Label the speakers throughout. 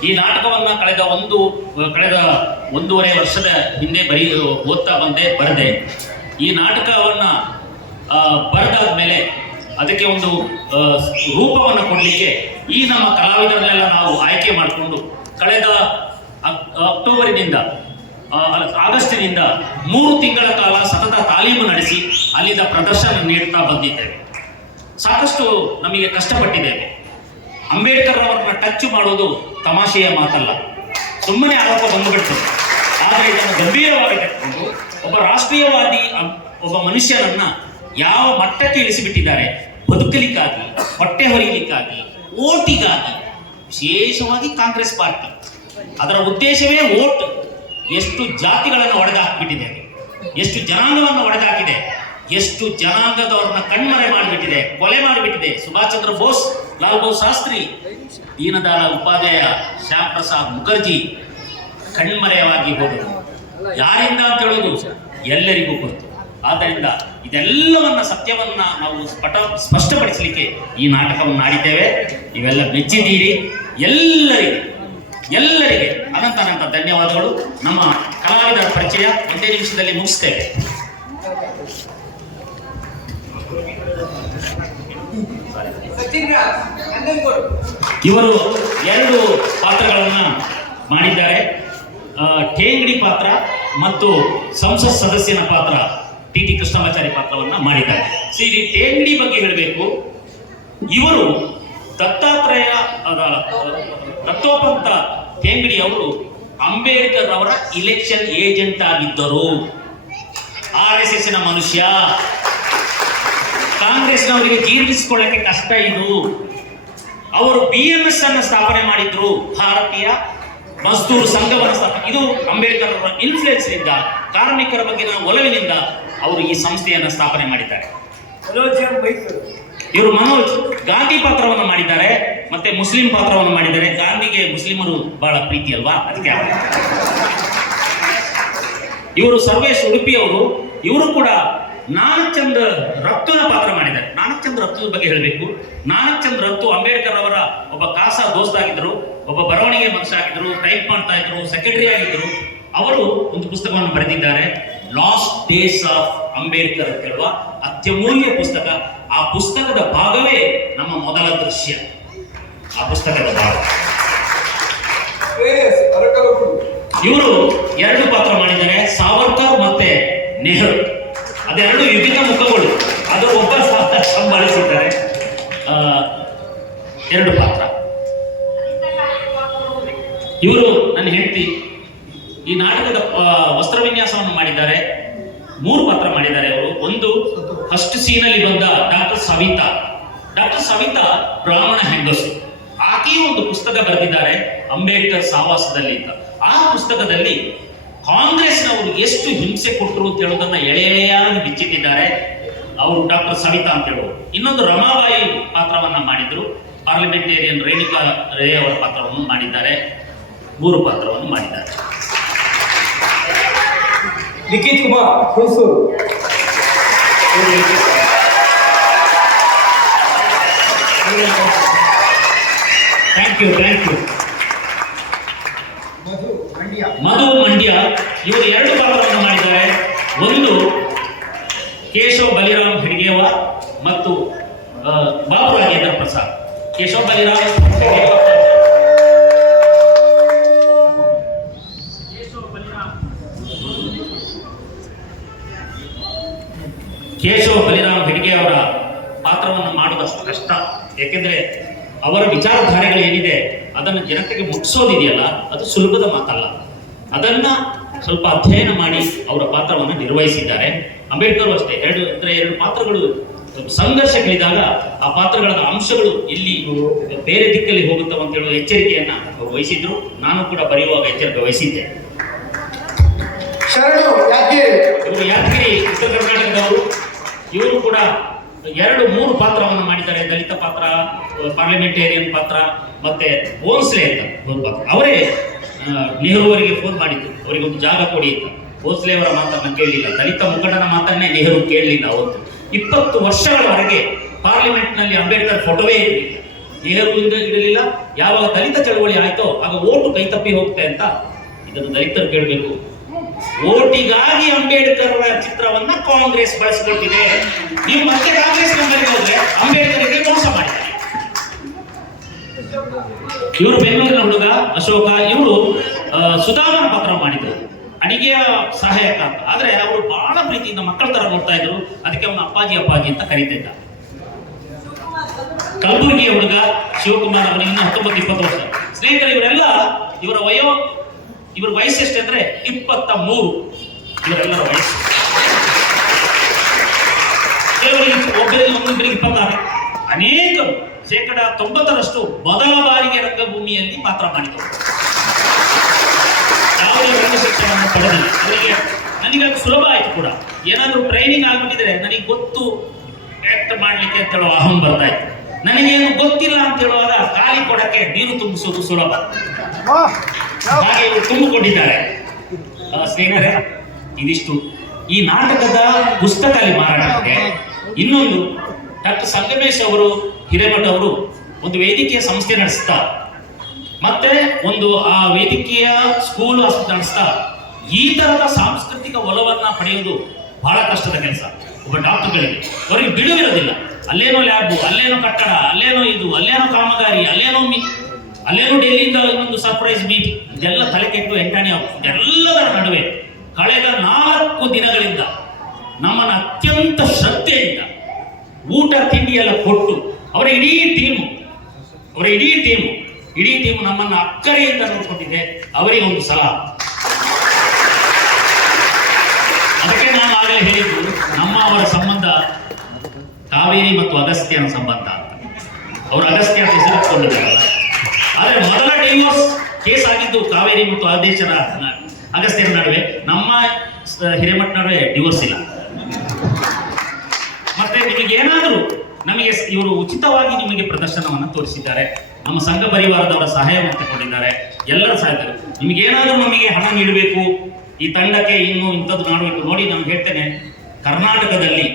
Speaker 1: ಈ ನಾಟಕವನ್ನ ಕಳೆದ ಒಂದು ಕಳೆದ ಒಂದೂವರೆ ವರ್ಷದ ಹಿಂದೆ ಬರೀ ಓದ್ತಾ ಬಂದೆ ಬರದೆ. ಈ ನಾಟಕವನ್ನ ಆ, ಬರೆದಾದ್ಮೇಲೆ ಅದಕ್ಕೆ ಒಂದು ರೂಪವನ್ನು ಕೊಡಲಿಕ್ಕೆ ಈ ನಮ್ಮ ಕಲಾವಿದರನ್ನೆಲ್ಲ ನಾವು ಆಯ್ಕೆ ಮಾಡಿಕೊಂಡು ಕಳೆದ ಅಕ್- ಅಕ್ಟೋಬರಿನಿಂದ ಆಗಸ್ಟಿನಿಂದ ಮೂರು ತಿಂಗಳ ಕಾಲ ಸತತ ತಾಲೀಮು ನಡೆಸಿ ಅಲ್ಲಿಂದ ಪ್ರದರ್ಶನ ನೀಡ್ತಾ ಬಂದಿದ್ದೇವೆ. ಸಾಕಷ್ಟು ನಮಗೆ ಕಷ್ಟಪಟ್ಟಿದ್ದೇವೆ. ಅಂಬೇಡ್ಕರ್ ಅವರನ್ನ ಟಚ್ ಮಾಡೋದು ತಮಾಷೆಯ ಮಾತಲ್ಲ. ಸುಮ್ಮನೆ ಆರೋಪ ಬಂದುಬಿಡ್ತು ಆದರೆ ಇದನ್ನು ಗಂಭೀರವಾಗಿ ತೆಗೆದುಕೊಂಡು ಒಬ್ಬ ರಾಷ್ಟ್ರೀಯವಾದಿ ಒಬ್ಬ ಮನುಷ್ಯನನ್ನ ಯಾವ ಮಟ್ಟಕ್ಕೆ ಇಳಿಸಿಬಿಟ್ಟಿದ್ದಾರೆ? ಬದುಕಲಿಕ್ಕಾಗಿ, ಹೊಟ್ಟೆ ಹೊರಿಲಿಕ್ಕಾಗಿ, ಓಟಿಗಾಗಿ, ವಿಶೇಷವಾಗಿ ಕಾಂಗ್ರೆಸ್ ಪಾರ್ಟಿ. ಅದರ ಉದ್ದೇಶವೇ ಓಟ್. ಎಷ್ಟು ಜಾತಿಗಳನ್ನು ಒಡೆದಾಕಿಬಿಟ್ಟಿದೆ. ಎಷ್ಟು ಜನಾಂಗವನ್ನು ಒಡೆದಾಕಿದೆ. ಎಷ್ಟು ಜನಾಂಗದವ್ರನ್ನ ಕಣ್ಮರೆ ಮಾಡಿಬಿಟ್ಟಿದೆ, ಕೊಲೆ ಮಾಡಿಬಿಟ್ಟಿದೆ. ಸುಭಾಷ್ ಚಂದ್ರ ಬೋಸ್, ಲಾಲ್ ಬೋಸ್ ಶಾಸ್ತ್ರಿ ದೀನದಯಾಳ ಉಪಾಧ್ಯಾಯ ಶ್ಯಾಮ್ ಪ್ರಸಾದ್ ಮುಖರ್ಜಿ ಕಣ್ಮರೆಯವಾಗಿ ಹೋದರು. ಯಾರಿಂದ ಅಂತ ಹೇಳೋದು ಎಲ್ಲರಿಗೂ ಗೊತ್ತು. ಆದ್ದರಿಂದ ಇದೆಲ್ಲವನ್ನ ಸತ್ಯವನ್ನ ನಾವು ಸ್ಫಟ ಸ್ಪಷ್ಟಪಡಿಸಲಿಕ್ಕೆ ಈ ನಾಟಕವನ್ನು ಆಡಿದ್ದೇವೆ. ಇವೆಲ್ಲ ಮೆಚ್ಚಿದ್ದೀರಿ. ಎಲ್ಲರಿಗೆ ಎಲ್ಲರಿಗೆ ಅನಂತ ಅನಂತ ಧನ್ಯವಾದಗಳು. ನಮ್ಮ ಕಲಾವಿದರ ಪರಿಚಯ ಒಂದೇ ನಿಮಿಷದಲ್ಲಿ ಮುಗಿಸ್ತೇವೆ. ಇವರು ಎರಡು ಪಾತ್ರಗಳನ್ನು ಮಾಡಿದ್ದಾರೆ. ಠೇಂಗಡಿ ಪಾತ್ರ ಮತ್ತು ಸಂಸತ್ ಸದಸ್ಯನ ಪಾತ್ರ ಟಿ ಟಿ ಕೃಷ್ಣಮಾಚಾರಿ ಪಾತ್ರವನ್ನ ಮಾಡಿದ್ದಾರೆ. ಸರಿ ಠೇಂಗಡಿ ಬಗ್ಗೆ ಹೇಳಬೇಕು. ಇವರು ದತ್ತಾತ್ರೇಯ ದತ್ತೋಪಂತ ಠೇಂಗಡಿ ಅವರು ಅಂಬೇಡ್ಕರ್ ಅವರ ಇಲೆಕ್ಷನ್ ಏಜೆಂಟ್ ಆಗಿದ್ದರು. ಆರ್ ಎಸ್ ಎಸ್ನ ಮನುಷ್ಯ. ಕಾಂಗ್ರೆಸ್ನವರಿಗೆ ಜೀರ್ಣಿಸಿಕೊಳ್ಳಕ್ಕೆ ಕಷ್ಟ ಇದು. ಅವರು ಬಿ ಎಂ ಎಸ್ ಅನ್ನ ಸ್ಥಾಪನೆ ಮಾಡಿದ್ರು ಭಾರತೀಯ ಮಜ್ದೂರ್ ಸಂಘವನ್ನು ಸ್ಥಾಪನೆ ಇದು ಅಂಬೇಡ್ಕರ್ ಅವರ ಇನ್ಫ್ಲುಯೆನ್ಸ್ ಇಂದ ಕಾರ್ಮಿಕರ ಬಗ್ಗೆನ ಒಲವಿನಿಂದ ಅವರು ಈ ಸಂಸ್ಥೆಯನ್ನು ಸ್ಥಾಪನೆ ಮಾಡಿದ್ದಾರೆ. ಇವರು ಮನೋಜ್ ಗಾಂಧಿ ಪಾತ್ರವನ್ನು ಮಾಡಿದ್ದಾರೆ ಮತ್ತೆ ಮುಸ್ಲಿಂ ಪಾತ್ರವನ್ನು ಮಾಡಿದ್ದಾರೆ. ಗಾಂಧಿಗೆ ಮುಸ್ಲಿಮರು ಬಹಳ ಪ್ರೀತಿ ಅಲ್ವಾ? ಅದಕ್ಕೆ ಇವರು ಸರ್ವೇಶ್ ಉಡುಪಿಯವರು ಇವರು ಕೂಡ ನಾನಕ್ ಚಂದ್ರ ಪಾತ್ರ ಮಾಡಿದ್ದಾರೆ. ನಾನಕ್ ಚಂದ್ರ ರಫ್ತು ಬಗ್ಗೆ ಹೇಳಬೇಕು. ನಾನಕ್ ಚಂದ್ರ ರಫ್ತು ಅಂಬೇಡ್ಕರ್ ಅವರ ಒಬ್ಬ ಕಾಸ ದೋಸ್ತ ಆಗಿದ್ರು ಒಬ್ಬ ಬರವಣಿಗೆ ಮನುಷ್ಯ ಆಗಿದ್ರು ಟೈಪ್ ಮಾಡ್ತಾ ಇದ್ರು ಸೆಕ್ರೆಟರಿ ಆಗಿದ್ರು. ಅವರು ಒಂದು ಪುಸ್ತಕವನ್ನು ಬರೆದಿದ್ದಾರೆ ಲಾಸ್ಟ್ ಡೇಸ್ ಆಫ್ ಅಂಬೇಡ್ಕರ್ ಅಂತ ಹೇಳುವ. ಅತ್ಯಮೂಲ್ಯ ಪುಸ್ತಕ. ಆ ಪುಸ್ತಕದ ಭಾಗವೇ ನಮ್ಮ ಮೊದಲ ದೃಶ್ಯ. ಆ ಪುಸ್ತಕದ ಭಾಗ. ಇವರು ಎರಡು ಪಾತ್ರ ಮಾಡಿದ್ದಾರೆ ಸಾವರ್ಕರ್ ಮತ್ತೆ ನೆಹರು. ಅದೆರಡು ವಿಭಿನ್ನ ಮುಖಗಳು. ಅದು ಒಬ್ಬ ಸಂಭಾಳಿಸಿದ್ದಾರೆ. ಎರಡು ಪಾತ್ರ. ಇವರು ನನ್ನ ಹೆಂಡತಿ. ಈ ನಾಟಕದ ವಸ್ತ್ರ ವಿನ್ಯಾಸವನ್ನು ಮಾಡಿದ್ದಾರೆ. ಮೂರು ಪಾತ್ರ ಮಾಡಿದ್ದಾರೆ ಅವರು. ಒಂದು ಫಸ್ಟ್ ಸೀನಲ್ಲಿ ಬಂದ ಡಾಕ್ಟರ್ ಸವಿತಾ. ಡಾಕ್ಟರ್ ಸವಿತಾ ಬ್ರಾಹ್ಮಣ ಹೆಂಗಸು. ಆಕೆಯೂ ಒಂದು ಪುಸ್ತಕ ಬರೆದಿದ್ದಾರೆ, ಅಂಬೇಡ್ಕರ್ ಸಾವಾಸದಲ್ಲಿ ಅಂತ. ಆ ಪುಸ್ತಕದಲ್ಲಿ ಕಾಂಗ್ರೆಸ್ನವರು ಎಷ್ಟು ಹಿಂಸೆ ಕೊಟ್ಟರು ಅಂತ ಹೇಳೋದನ್ನ ಎಳೆ ಎಳೆಯಾಗಿ ಬಿಚ್ಚಿಟ್ಟಿದ್ದಾರೆ ಅವರು ಡಾಕ್ಟರ್ ಸವಿತಾ ಅಂತ ಹೇಳುವರು ಇನ್ನೊಂದು ರಮಾಬಾಯಿ ಪಾತ್ರವನ್ನ ಮಾಡಿದ್ರು. ಪಾರ್ಲಿಮೆಂಟೇರಿಯನ್ ರೇಣುಕಾ ರೇ ಅವರ ಪಾತ್ರವನ್ನು ಮಾಡಿದ್ದಾರೆ. ಮೂರು ಪಾತ್ರವನ್ನು ಮಾಡಿದ್ದಾರೆ.
Speaker 2: Likhith Kumar Hunsur.
Speaker 1: Thank you thank you ಇವರು ಎರಡು ಪಾತ್ರವನ್ನು ಮಾಡಿದ್ದಾರೆ. ಒಂದು ಕೇಶವ ಬಲಿರಾಮ್ ಹೆಡ್ಗೇವ ಮತ್ತು ಬಾಬು ರಾಜೇಂದ್ರ ಪ್ರಸಾದ್. ಕೇಶವ ಬಲಿರಾಮ್ ಕೇಶವ ಬಲಿರಾಮ್. ಹೆಡ್ಗೆ ಅವರ ಪಾತ್ರವನ್ನು ಮಾಡುವುದಷ್ಟು ಕಷ್ಟ. ಯಾಕೆಂದ್ರೆ ಅವರ ವಿಚಾರಧಾರೆಗಳು ಏನಿದೆ, ಅದನ್ನು ಜನತೆಗೆ ಮುಟ್ಟಿಸೋದಿದೆಯಲ್ಲ ಅದು ಸುಲಭದ ಮಾತಲ್ಲ. ಅದನ್ನ ಸ್ವಲ್ಪ ಅಧ್ಯಯನ ಮಾಡಿ ಅವರ ಪಾತ್ರವನ್ನು ನಿರ್ವಹಿಸಿದ್ದಾರೆ. ಅಂಬೇಡ್ಕರ್ ಅಷ್ಟೇ ಎರಡು ಅಂದ್ರೆ ಎರಡು ಪಾತ್ರಗಳು ಸಂಘರ್ಷಗಳಿದಾಗ ಆ ಪಾತ್ರಗಳ ಅಂಶಗಳು ಇಲ್ಲಿ ಬೇರೆ ದಿಕ್ಕಲ್ಲಿ ಹೋಗುತ್ತವೆ ಅಂತ ಹೇಳುವ ಎಚ್ಚರಿಕೆಯನ್ನ ವಹಿಸಿದ್ರು. ನಾನು ಕೂಡ ಬರೆಯುವಾಗ ಎಚ್ಚರಿಕೆ ವಹಿಸಿದ್ದೆ. ಇವರು ಯಾದಗಿರಿ ಉತ್ತರ ಕರ್ನಾಟಕದವರು. ಇವರು ಕೂಡ ಎರಡು ಮೂರು ಪಾತ್ರವನ್ನು ಮಾಡಿದ್ದಾರೆ. ದಲಿತ ಪಾತ್ರ ಪಾರ್ಲಿಮೆಂಟೇರಿಯನ್ ಪಾತ್ರ ಮತ್ತೆ ಓನ್ಸ್ಲೆ ಅಂತ ಒಂದು ಪಾತ್ರ. ಅವರೇ ನೆಹರು ಅವರಿಗೆ ಫೋನ್ ಮಾಡಿದ್ರು ಅವರಿಗೆ ಒಂದು ಜಾಗ ಕೊಡಿ ಅಂತ. ಭೋಸ್ಲೆ ಅವರ ಮಾತನ್ನ ಕೇಳಲಿಲ್ಲ. ದಲಿತ ಮುಖಂಡನ ಮಾತನ್ನೇ ನೆಹರು ಕೇಳಲಿಲ್ಲ ಅವತ್ತು. ಇಪ್ಪತ್ತು ವರ್ಷಗಳವರೆಗೆ ಪಾರ್ಲಿಮೆಂಟ್ನಲ್ಲಿ ಅಂಬೇಡ್ಕರ್ ಫೋಟೋವೇ ಇರಲಿಲ್ಲ. ನೆಹರು ಇರಲಿಲ್ಲ. ಯಾವಾಗ ದಲಿತ ಚಳವಳಿ ಆಯ್ತೋ ಆಗ ಓಟು ಕೈ ತಪ್ಪಿ ಹೋಗ್ತೇ ಅಂತ ಇದನ್ನು ದಲಿತರು ಕೇಳಬೇಕು. ಓಟಿಗಾಗಿ ಅಂಬೇಡ್ಕರ್ ಚಿತ್ರವನ್ನ ಕಾಂಗ್ರೆಸ್ ಬಳಸಿಕೊಟ್ಟಿದೆ ನೀವು ಮತ್ತೆ ಕಾಂಗ್ರೆಸ್ ಹೋದ್ರೆ ಅಂಬೇಡ್ಕರ್ಗೆ ಮೋಸ ಮಾಡಿದ್ದಾರೆ. ಇವರು ಬೆಂಗಳೂರಿನ ಹುಡುಗ ಅಶೋಕ, ಇವರು ಸುಧಾಮನ ಪತ್ರ ಮಾಡಿದ್ರು. ಅಡಿಗೆಯ ಸಹಾಯಕ ಅಂತ. ಆದ್ರೆ ಅವರು ಬಹಳ ಪ್ರೀತಿಯಿಂದ ಮಕ್ಕಳ ತರ ನೋಡ್ತಾ ಇದ್ರು. ಅದಕ್ಕೆ ಅವನ ಅಪ್ಪಾಜಿ ಅಪ್ಪಾಜಿ ಅಂತ ಕರೀತಿದ್ದ. ಕಲಬುರಗಿಯ ಹುಡುಗ ಶಿವಕುಮಾರ್ ಅವನಿಗೆ ಇನ್ನು ಹತ್ತೊಂಬತ್ತು, ಇಪ್ಪತ್ತು ವರ್ಷ. ಸ್ನೇಹಿತರೆ, ಇವರೆಲ್ಲ ಇವರ ವಯೋ, ಇವರ ವಯಸ್ಸು ಎಷ್ಟಂದ್ರೆ ಇಪ್ಪತ್ತ ಮೂರು ಇವರೆಲ್ಲರ ವಯಸ್ಸು. ಕೆಲವರಿಗೆ ಒಬ್ಬರಿಗೆ ಒಂದೊಬ್ಬರಿಗೆ ಇಪ್ಪತ್ತಾರು. ಅನೇಕರು. ಶೇಕಡ ತೊಂಬತ್ತರಷ್ಟು ಮೊದಲ ಬಾರಿಗೆ ರಂಗಭೂಮಿಯಲ್ಲಿ ಪಾತ್ರ ಮಾಡಿದರು. ಯಾವುದೇ ರಂಗ ಶಿಕ್ಷಣವನ್ನು ಪಡೆದಿಲ್ಲ. ಅವರಿಗೆ ನನಗೆ ಅದು ಸುಲಭ ಆಯ್ತು ಕೂಡ. ಏನಾದರೂ ಟ್ರೈನಿಂಗ್ ಆಗ್ಬಿಟ್ಟಿದ್ರೆ ನನಗೆ ಗೊತ್ತು ಆಕ್ಟ್ ಮಾಡ್ಲಿಕ್ಕೆ ಅಂತ ಹೇಳೋ ಅಹಂ ಬರ್ತಾ ಇತ್ತು. ನನಗೇನು ಗೊತ್ತಿಲ್ಲ ಅಂತ ಹೇಳುವಾಗ ಖಾಲಿ ಕೊಡಕ್ಕೆ ನೀರು ತುಂಬಿಸೋದು ಸುಲಭ. ಹಾಗೆ ತುಂಬಿಕೊಂಡಿದ್ದಾರೆ. ಸ್ನೇಹಿತರೆ, ಇದಿಷ್ಟು. ಈ ನಾಟಕದ ಪುಸ್ತಕ ಅಲ್ಲಿ ಮಾರಾಟಕ್ಕೆ ಇನ್ನೊಂದು ಡಾಕ್ಟರ್ ಸಂಗಮೇಶ್ ಅವರು ಹಿರೇಮಠ ಅವರು ಒಂದು ವೇದಿಕೆಯ ಸಂಸ್ಥೆ ನಡೆಸ್ತಾ, ಮತ್ತೆ ಒಂದು ಆ ವೇದಿಕೆಯ ಸ್ಕೂಲ್ ನಡೆಸ್ತಾ, ಈ ತರದ ಸಾಂಸ್ಕೃತಿಕ ಒಲವನ್ನ ಪಡೆಯುವುದು ಬಹಳ ಕಷ್ಟದ ಕೆಲಸ. ಒಬ್ಬ ಡಾಕ್ಟರ್ಗಳಿಗೆ ಅವರಿಗೆ ಬಿಡುವಿರೋದಿಲ್ಲ. ಅಲ್ಲೇನೋ ಲ್ಯಾಬ್ ಅಲ್ಲೇನೋ ಕಟ್ಟಡ, ಅಲ್ಲೇನೋ ಇದು, ಅಲ್ಲೇನೋ ಕಾಮಗಾರಿ, ಅಲ್ಲೇನೋ ಮೀ, ಅಲ್ಲೇನೋ ಡೈಲಿಯಿಂದ ಇನ್ನೊಂದು ಸರ್ಪ್ರೈಸ್ ಮೀಟ್ ಇದೆಲ್ಲ ತಲೆ ಕೆಟ್ಟು ಎಂಟಾಣಿ ಇದೆಲ್ಲದರ ನಡುವೆ ಕಳೆದ ನಾಲ್ಕು ದಿನಗಳಿಂದ ನಮ್ಮನ್ನು ಅತ್ಯಂತ ಶ್ರದ್ಧೆಯಿಂದ ಊಟ, ತಿಂಡಿ ಎಲ್ಲ ಕೊಟ್ಟು ಅವರ ಇಡೀ ಟೀಮು, ಅವರ ಇಡೀ ಟೀಮು, ಇಡೀ ಟೀಮ್ ನಮ್ಮನ್ನ ಅಕ್ಕರೆಯಿಂದ ನೋಡ್ಕೊಂಡಿದೆ ಅವರಿಗೆ ಒಂದು ಸಲ. ಅದಕ್ಕೆ ನಾನು ಆಗಲೇ ಹೇಳಿದ್ದು, ನಮ್ಮ ಅವರ ಸಂಬಂಧ ಕಾವೇರಿ ಮತ್ತು ಅಗಸ್ತ್ಯನ ಸಂಬಂಧ ಅಂತ. ಅವರು ಅಗಸ್ತ್ಯ ಅಂತ ಹೆಸರಿಟ್ಕೊಂಡಿದ್ದಾರಲ್ಲ ಆದರೆ ಮೊದಲ ಡಿವೋರ್ಸ್ ಕೇಸ್ ಆಗಿದ್ದು ಕಾವೇರಿ ಮತ್ತು ಆದೇಶನ ಅಗಸ್ತ್ಯನ ನಡುವೆ, ನಮ್ಮ ಹಿರೇಮಠ ನಡುವೆ ಡಿವೋರ್ಸ್ ಇಲ್ಲ. ಮತ್ತೆ ನಿಮಗೆ ಏನಾದರೂ ನಮಗೆ ಇವರು ಉಚಿತವಾಗಿ ನಿಮಗೆ ಪ್ರದರ್ಶನವನ್ನು ತೋರಿಸಿದ್ದಾರೆ. ನಮ್ಮ ಸಂಘ ಪರಿವಾರದವರ ಸಹಾಯವನ್ನು ತಗೊಂಡಿದ್ದಾರೆ ಎಲ್ಲರೂ ಸಹಾಯ ನಿಮಗೆ ಏನಾದರೂ ನಮಗೆ ಹಣ ನೀಡಬೇಕು, ಈ ತಂಡಕ್ಕೆ ಇನ್ನು ಇಂಥದ್ದು ಮಾಡಬೇಕು ನೋಡಿ ನಾನು ಹೇಳ್ತೇನೆ. ಕರ್ನಾಟಕದಲ್ಲಿ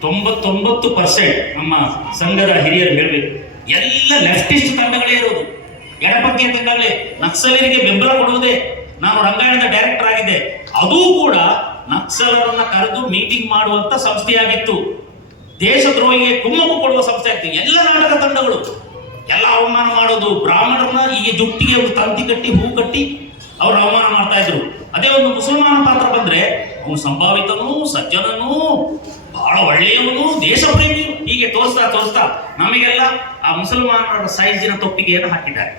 Speaker 1: ತೊಂಬತ್ತೊಂಬತ್ತು ಪರ್ಸೆಂಟ್ ನಮ್ಮ ಸಂಘದ ಹಿರಿಯರು ಹೇಳಬೇಕು. ಎಲ್ಲ ಲೆಫ್ಟಿಸ್ಟ್ ತಂಡಗಳೇ ಇರೋದು. ಎಡಪಂಥೀಯ ತಂಡಗಳೇ. ನಕ್ಸಲರಿಗೆ ಬೆಂಬಲ ಕೊಡುವುದೇ. ನಾನು ರಂಗಾಯಣದ ಡೈರೆಕ್ಟರ್ ಆಗಿದ್ದೆ. ಅದೂ ಕೂಡ ನಕ್ಸಲರನ್ನ ಕರೆದು ಮೀಟಿಂಗ್ ಮಾಡುವಂತ ಸಂಸ್ಥೆಯಾಗಿತ್ತು. ದೇಶದ್ರೋಹಿಗೆ ಕುಮ್ಮಕ್ಕು ಕೊಡುವ ಸಂಸ್ಥೆ ಆಗ್ತದೆ ಎಲ್ಲ ನಾಟಕ ತಂಡಗಳು. ಎಲ್ಲ ಅವಮಾನ ಮಾಡೋದು ಬ್ರಾಹ್ಮಣರನ್ನ ಈಗ ಜುಟ್ಟಿಗೆ ಅವರು ತಂತಿ ಕಟ್ಟಿ, ಹೂ ಕಟ್ಟಿ ಅವರು ಅವಮಾನ ಮಾಡ್ತಾ ಇದ್ರು. ಅದೇ ಒಂದು ಮುಸಲ್ಮಾನ ಪಾತ್ರ ಬಂದ್ರೆ ಅವನು ಸಂಭಾವಿತನು, ಸಜ್ಜನನು, ಬಹಳ ಒಳ್ಳೆಯವನು ದೇಶ ಪ್ರೇಮಿ ಹೀಗೆ ತೋರಿಸ್ತಾ ತೋರಿಸ್ತಾ ನಮಗೆಲ್ಲ ಆ ಮುಸಲ್ಮಾನರ ಸೈಜಿನ ತೊಪ್ಪಿಗೆಯನ್ನು ಹಾಕಿದ್ದಾರೆ.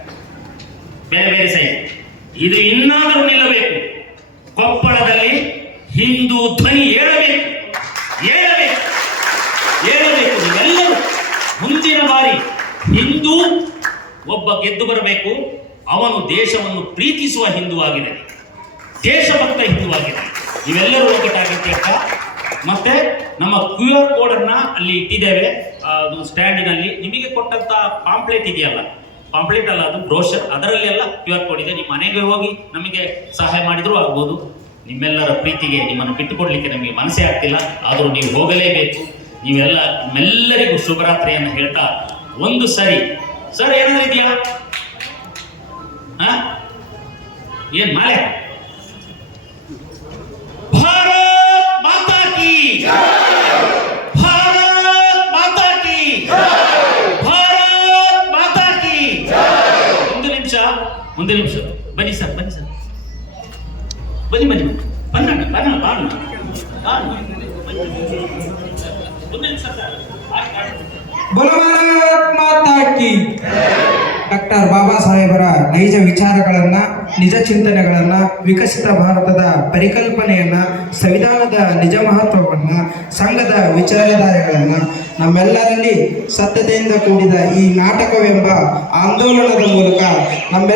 Speaker 1: ಬೇರೆ ಬೇರೆ ಸೈಜ್. ಇದು ಇನ್ನಾದರೂ ನಿಲ್ಲಬೇಕು. ಕೊಪ್ಪಳದಲ್ಲಿ ಹಿಂದೂ ಧ್ವನಿ ಏಳಬೇಕು ಒಬ್ಬ ಗೆದ್ದು ಬರಬೇಕು, ಅವನು ದೇಶವನ್ನು ಪ್ರೀತಿಸುವ ಹಿಂದೂ ಆಗಿದೆ. ದೇಶಭಕ್ತ ಹಿಂದೂ ಆಗಿದೆ. ಇವೆಲ್ಲರೂ ಅಂತ ಮತ್ತೆ ನಮ್ಮ ಕ್ಯೂ ಆರ್ ಕೋಡ್ ಅನ್ನ ಅಲ್ಲಿ ಇಟ್ಟಿದ್ದೇವೆ. ಸ್ಟ್ಯಾಂಡಿನಲ್ಲಿ. ನಿಮಗೆ ಕೊಟ್ಟಂತ ಪಾಂಪ್ಲೆಟ್ ಇದೆಯಲ್ಲ? ಪಾಂಪ್ಲೆಟ್ ಅಲ್ಲ, ಅದು ಬ್ರೋಷರ್ ಅದರಲ್ಲಿ ಎಲ್ಲ ಕ್ಯೂ ಆರ್ ಕೋಡ್ ಇದೆ. ನಿಮ್ಮ ಮನೆಗೆ ಹೋಗಿ ನಮಗೆ ಸಹಾಯ ಮಾಡಿದ್ರು ಆಗ್ಬೋದು. ನಿಮ್ಮೆಲ್ಲರ ಪ್ರೀತಿಗೆ ನಿಮ್ಮನ್ನು ಬಿಟ್ಟುಕೊಡ್ಲಿಕ್ಕೆ ನಮಗೆ ಮನಸ್ಸೇ ಆಗ್ತಿಲ್ಲ. ಆದರೂ ನೀವು ಹೋಗಲೇಬೇಕು. ನೀವೆಲ್ಲ ನಿಮ್ಮೆಲ್ಲರಿಗೂ ಶುಭರಾತ್ರಿಯನ್ನು ಹೇಳ್ತಾ ಒಂದು ಸರಿ ಸರ್ ಏನಾದ್ರು ಇದೆಯಾ ಏನ್ ಮಾಲೆ? ಭಾರತ್ ಮಾತಾ ಕಿ! ಭಾರತ್ ಮಾತಾ ಕಿ! ಭಾರತ್ ಮಾತಾ ಕಿ! ಒಂದು ನಿಮಿಷ ಒಂದು ನಿಮಿಷ. ಬನ್ನಿ ಸರ್ ಬನ್ನಿ ಸರ್. ಬನ್ನಿ ಬನ್ನಿ. ಬನ್ನ ಬನ್ನ. ಬಾಣ ಒಂದು
Speaker 2: ಡಾಕ್ಟರ್ ಬಾಬಾ ಸಾಹೇಬರ ನೈಜ ವಿಚಾರಗಳನ್ನ, ನಿಜ ಚಿಂತನೆಗಳನ್ನ, ವಿಕಸಿತ ಭಾರತದ ಪರಿಕಲ್ಪನೆಯನ್ನ, ಸಂವಿಧಾನದ ನಿಜ ಮಹತ್ವವನ್ನ, ಸಂಘದ ವಿಚಾರಧಾರೆಗಳನ್ನ, ನಮ್ಮೆಲ್ಲರಲ್ಲಿ ಸತ್ಯತೆಯಿಂದ ಕೂಡಿದ ಈ ನಾಟಕವೆಂಬ ಆಂದೋಲನದ ಮೂಲಕ ನಮ್ಮೆಲ್ಲ